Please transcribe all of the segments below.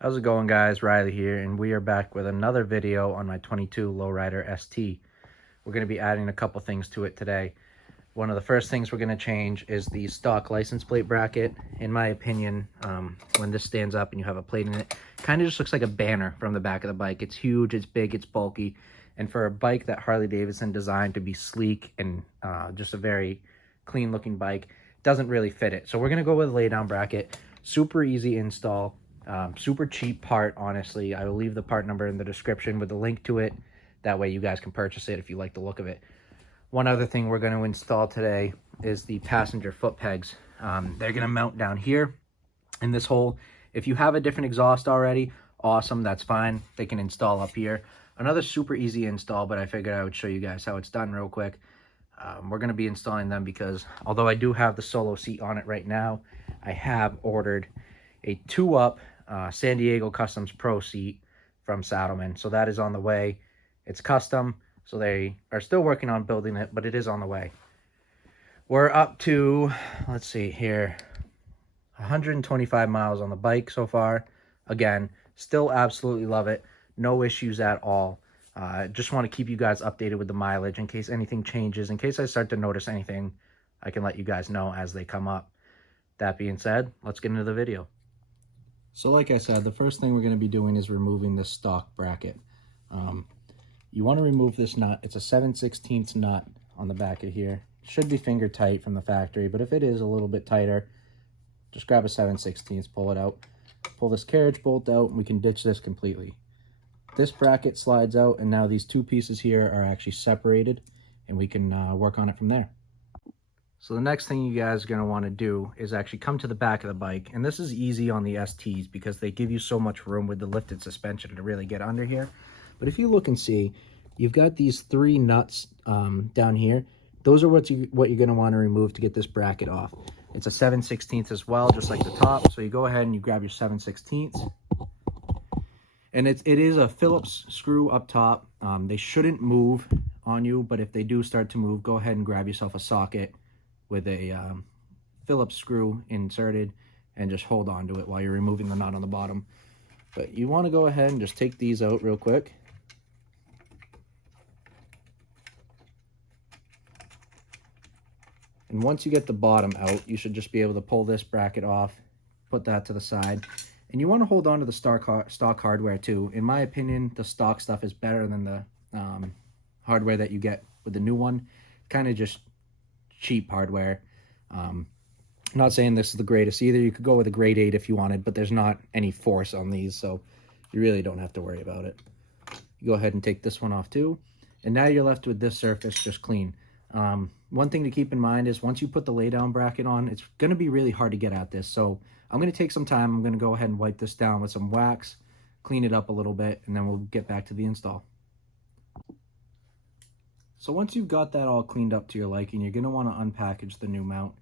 How's it going, guys? Riley here, and we are back with another video on my 22 Lowrider ST. We're going to be adding a couple things to it today. One of the first things we're going to change is the stock license plate bracket. In my opinion, when this stands up and you have a plate in it, kind of just looks like a banner from the back of the bike. It's huge, it's big, it's bulky, and for a bike that Harley-Davidson designed to be sleek and just a very clean looking bike, doesn't really fit it. So we're going to go with a lay down bracket. Super easy install. Super cheap part, honestly. I will leave the part number in the description with a link to it. That way you guys can purchase it if you like the look of it. One other thing we're going to install today is the passenger foot pegs. They're going to mount down here in this hole. If you have a different exhaust already, awesome, that's fine. They can install up here. Another super easy install, but I figured I would show you guys how it's done real quick. We're going to be installing them because although I do have the solo seat on it right now, I have ordered a 2-up San Diego Customs Pro seat from Saddlemen. So that is on the way. It's custom, so they are still working on building it, but it is on the way. We're up to, let's see here, 125 miles on the bike so far. Again, still absolutely love it. No issues at all. Just want to keep you guys updated with the mileage in case anything changes. In case I start to notice anything, I can let you guys know as they come up. That being said, let's get into the video. So like I said, the first thing we're going to be doing is removing this stock bracket. You want to remove this nut. It's a 7/16 nut on the back of here. Should be finger tight from the factory, but if it is a little bit tighter, just grab a 7/16, pull it out. Pull this carriage bolt out, and we can ditch this completely. This bracket slides out, and now these two pieces here are actually separated, and we can work on it from there. So the next thing you guys are going to want to do is actually come to the back of the bike. And this is easy on the STs because they give you so much room with the lifted suspension to really get under here. But if you look and see, you've got these 3 nuts down here. Those are what you're going to want to remove to get this bracket off. It's a 7/16 as well, just like the top. So you go ahead and you grab your 7/16. And it is a Phillips screw up top. They shouldn't move on you, but if they do start to move, go ahead and grab yourself a socket with a Phillips screw inserted and just hold on to it while you're removing the nut on the bottom. But you want to go ahead and just take these out real quick. And once you get the bottom out, you should just be able to pull this bracket off, put that to the side. And you want to hold on to the stock hardware too. In my opinion, the stock stuff is better than the hardware that you get with the new one. Kind of just cheap hardware. Not saying this is the greatest either. You could go with a grade 8 if you wanted, but there's not any force on these, so you really don't have to worry about it. You go ahead and take this one off too, and now you're left with this surface just clean. One thing to keep in mind is once you put the lay down bracket on, it's going to be really hard to get at this, so I'm going to take some time. I'm going to go ahead and wipe this down with some wax, clean it up a little bit, and then we'll get back to the install. So once you've got that all cleaned up to your liking, you're going to want to unpackage the new mount.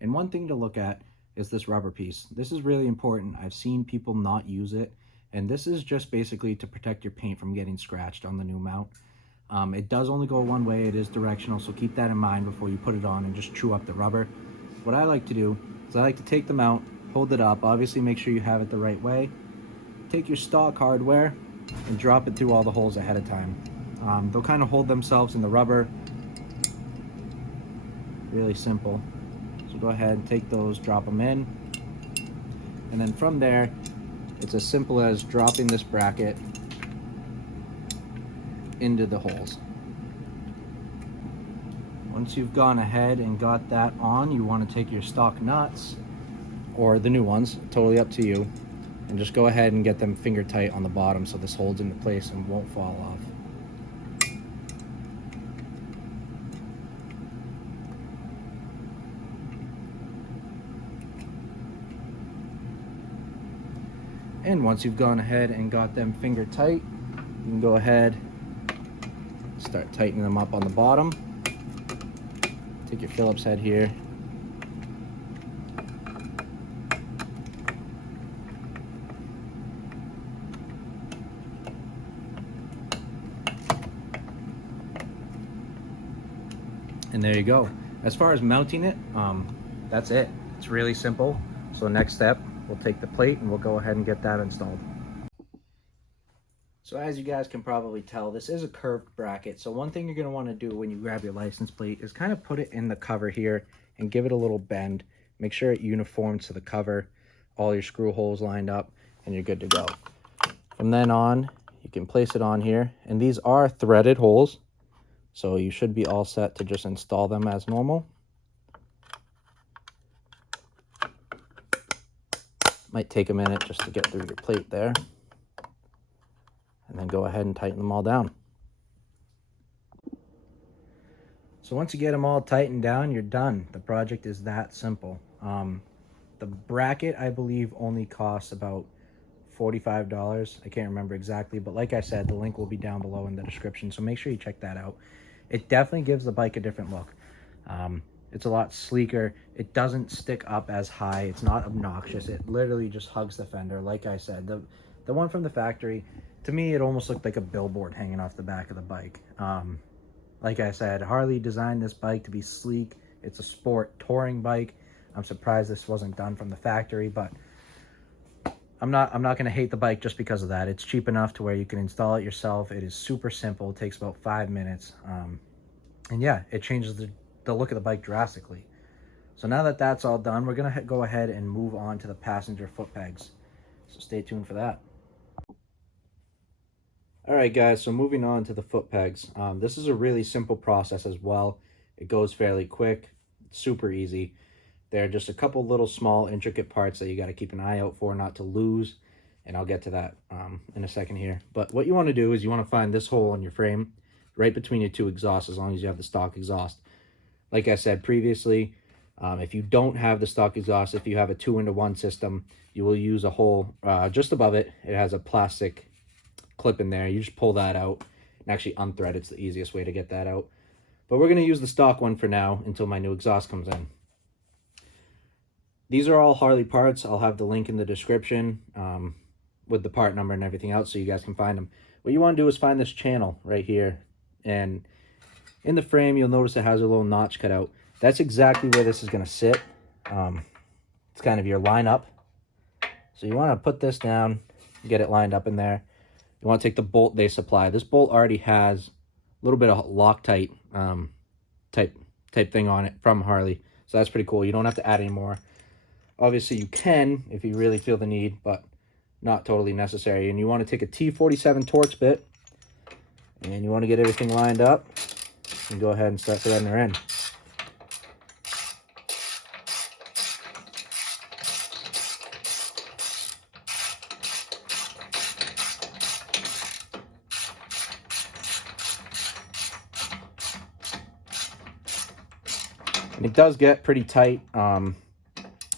And one thing to look at is this rubber piece. This is really important. I've seen people not use it, and this is just basically to protect your paint from getting scratched on the new mount. It does only go one way. It is directional, so keep that in mind before you put it on and just chew up the rubber. What I like to do is I like to take the mount, hold it up, obviously make sure you have it the right way, take your stock hardware and drop it through all the holes ahead of time. They'll kind of hold themselves in the rubber. Really simple. So go ahead and take those, drop them in. And then from there, it's as simple as dropping this bracket into the holes. Once you've gone ahead and got that on, you want to take your stock nuts, or the new ones, totally up to you, and just go ahead and get them finger tight on the bottom so this holds into place and won't fall off. And once you've gone ahead and got them finger tight, you can go ahead, start tightening them up on the bottom. Take your Phillips head here. And there you go. As far as mounting it, that's it. It's really simple. So next step, we'll take the plate and we'll go ahead and get that installed. So as you guys can probably tell, this is a curved bracket. So one thing you're going to want to do when you grab your license plate is kind of put it in the cover here and give it a little bend. Make sure it uniforms to the cover, all your screw holes lined up, and you're good to go. From then on, you can place it on here, and these are threaded holes, so you should be all set to just install them as normal. Might take a minute just to get through your plate there. And then go ahead and tighten them all down. So once you get them all tightened down, you're done. The project is that simple. The bracket, I believe, only costs about $45. I can't remember exactly, but like I said, the link will be down below in the description, so make sure you check that out. It definitely gives the bike a different look. It's a lot sleeker. It doesn't stick up as high. It's not obnoxious. It literally just hugs the fender. Like I said, the one from the factory, to me, it almost looked like a billboard hanging off the back of the bike. Like I said, Harley designed this bike to be sleek. It's a sport touring bike. I'm surprised this wasn't done from the factory, but I'm not going to hate the bike just because of that. It's cheap enough to where you can install it yourself. It is super simple. It takes about 5 minutes. And yeah, it changes the look of the bike drastically. So now that that's all done, we're going to go ahead and move on to the passenger foot pegs. So stay tuned for that. All right, guys, so moving on to the foot pegs. This is a really simple process as well. It goes fairly quick, super easy. There are just a couple little small intricate parts that you got to keep an eye out for not to lose, and I'll get to that in a second here. But what you want to do is you want to find this hole in your frame right between your two exhausts, as long as you have the stock exhaust. Like I said previously, if you don't have the stock exhaust, if you have a 2-into-1 system, you will use a hole just above it. It has a plastic clip in there. You just pull that out and actually unthread. It's the easiest way to get that out. But we're going to use the stock one for now until my new exhaust comes in. These are all Harley parts. I'll have the link in the description with the part number and everything else so you guys can find them. What you want to do is find this channel right here, and in the frame you'll notice it has a little notch cut out. That's exactly where this is going to sit. It's kind of your lineup. So you want to put this down, get it lined up in there. You want to take the bolt they supply. This bolt already has a little bit of Loctite type thing on it from Harley. So that's pretty cool. You don't have to add any more. Obviously you can if you really feel the need, but not totally necessary. And you want to take a T47 Torx bit, and you want to get everything lined up and go ahead and start threading her in. And it does get pretty tight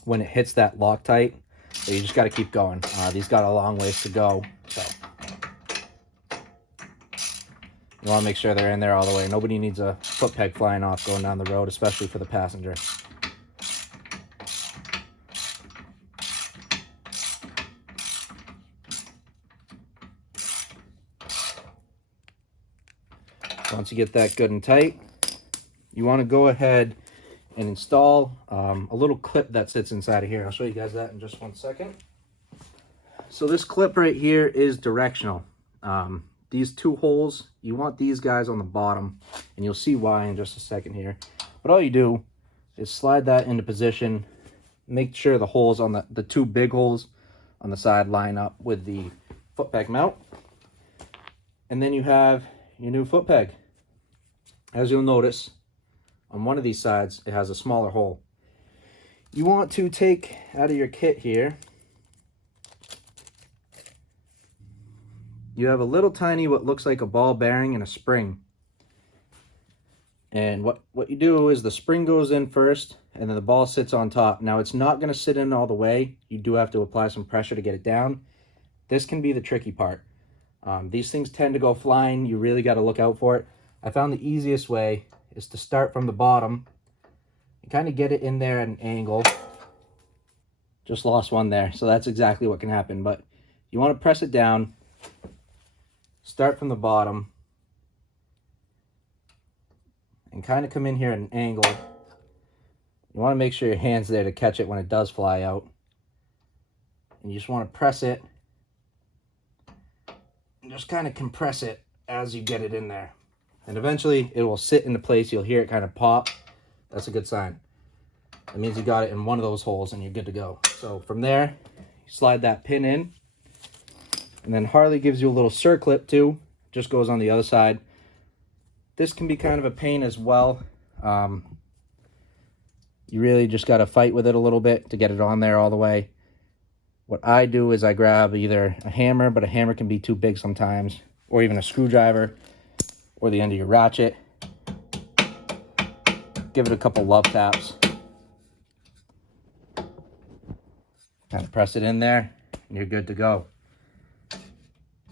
when it hits that Loctite, so you just got to keep going. These got a long ways to go, so you want to make sure they're in there all the way. Nobody needs a foot peg flying off going down the road, especially for the passenger. Once you get that good and tight, you want to go ahead and install a little clip that sits inside of here. I'll show you guys that in just 1 second. So this clip right here is directional. These two holes, you want these guys on the bottom, and you'll see why in just a second here. But all you do is slide that into position, make sure the holes on the two big holes on the side line up with the foot peg mount, and then you have your new foot peg. As you'll notice, on one of these sides, it has a smaller hole. You want to take out of your kit here, you have a little tiny, what looks like a ball bearing and a spring. And what you do is the spring goes in first, and then the ball sits on top. Now, it's not going to sit in all the way. You do have to apply some pressure to get it down. This can be the tricky part. These things tend to go flying. You really got to look out for it. I found the easiest way is to start from the bottom and kind of get it in there at an angle. Just lost one there, so that's exactly what can happen. But you want to press it down, start from the bottom, and kind of come in here at an angle. You want to make sure your hand's there to catch it when it does fly out. And you just want to press it and just kind of compress it as you get it in there. And eventually it will sit into place. You'll hear it kind of pop. That's a good sign. That means you got it in one of those holes and you're good to go. So from there, you slide that pin in. And then Harley gives you a little circlip too. Just goes on the other side. This can be kind of a pain as well. You really just got to fight with it a little bit to get it on there all the way. What I do is I grab either a hammer, but a hammer can be too big sometimes, or even a screwdriver, or the end of your ratchet. Give it a couple love taps. Kind of press it in there, and you're good to go.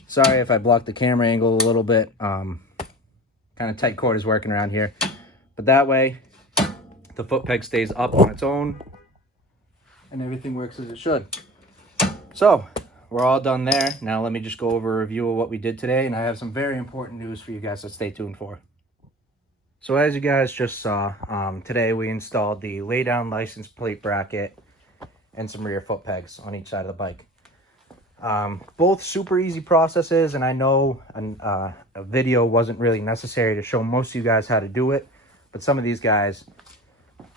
Sorry if I blocked the camera angle a little bit. Kind of tight cord is working around here. But that way, the foot peg stays up on its own, and everything works as it should. So, we're all done there. Now let me just go over a review of what we did today, and I have some very important news for you guys, so stay tuned for. So as you guys just saw, today we installed the lay-down license plate bracket and some rear foot pegs on each side of the bike. Both super easy processes, and I know a video wasn't really necessary to show most of you guys how to do it, but some of these guys,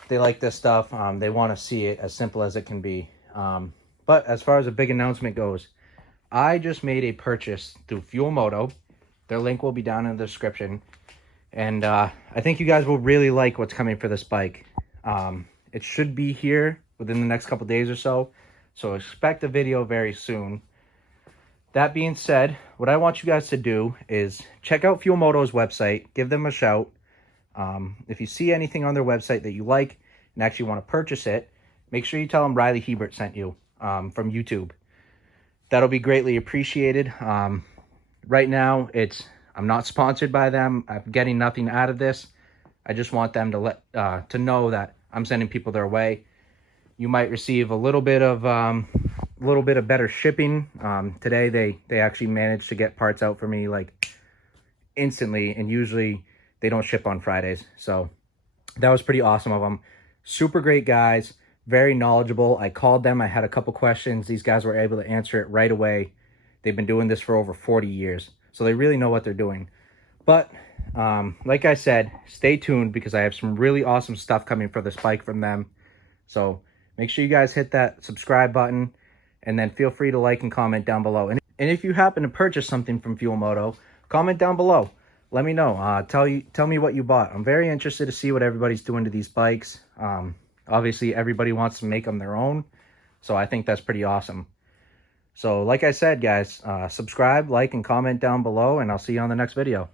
they like this stuff. They want to see it as simple as it can be. But as far as a big announcement goes, I just made a purchase through MOTO. Their link will be down in the description. And I think you guys will really like what's coming for this bike. It should be here within the next couple days or so. So expect a video very soon. That being said, what I want you guys to do is check out MOTO's website. Give them a shout. If you see anything on their website that you like and actually want to purchase it, make sure you tell them Riley Hebert sent you from YouTube. That'll be greatly appreciated. Right now, I'm not sponsored by them. I'm getting nothing out of this. I just want them to know that I'm sending people their way. You might receive a little bit of better shipping. Today they actually managed to get parts out for me like instantly, and usually they don't ship on Fridays. So that was pretty awesome of them. Super great guys, very knowledgeable. I called them. I had a couple questions. These guys were able to answer it right away. They've been doing this for over 40 years, so they really know what they're doing. But like I said, stay tuned because I have some really awesome stuff coming for this bike from them. So make sure you guys hit that subscribe button, and then feel free to like and comment down below. And if you happen to purchase something from MOTO, comment down below. Let me know. Tell me what you bought. I'm very interested to see what everybody's doing to these bikes. Obviously, everybody wants to make them their own, so I think that's pretty awesome. So like I said, guys, subscribe, like, and comment down below, and I'll see you on the next video.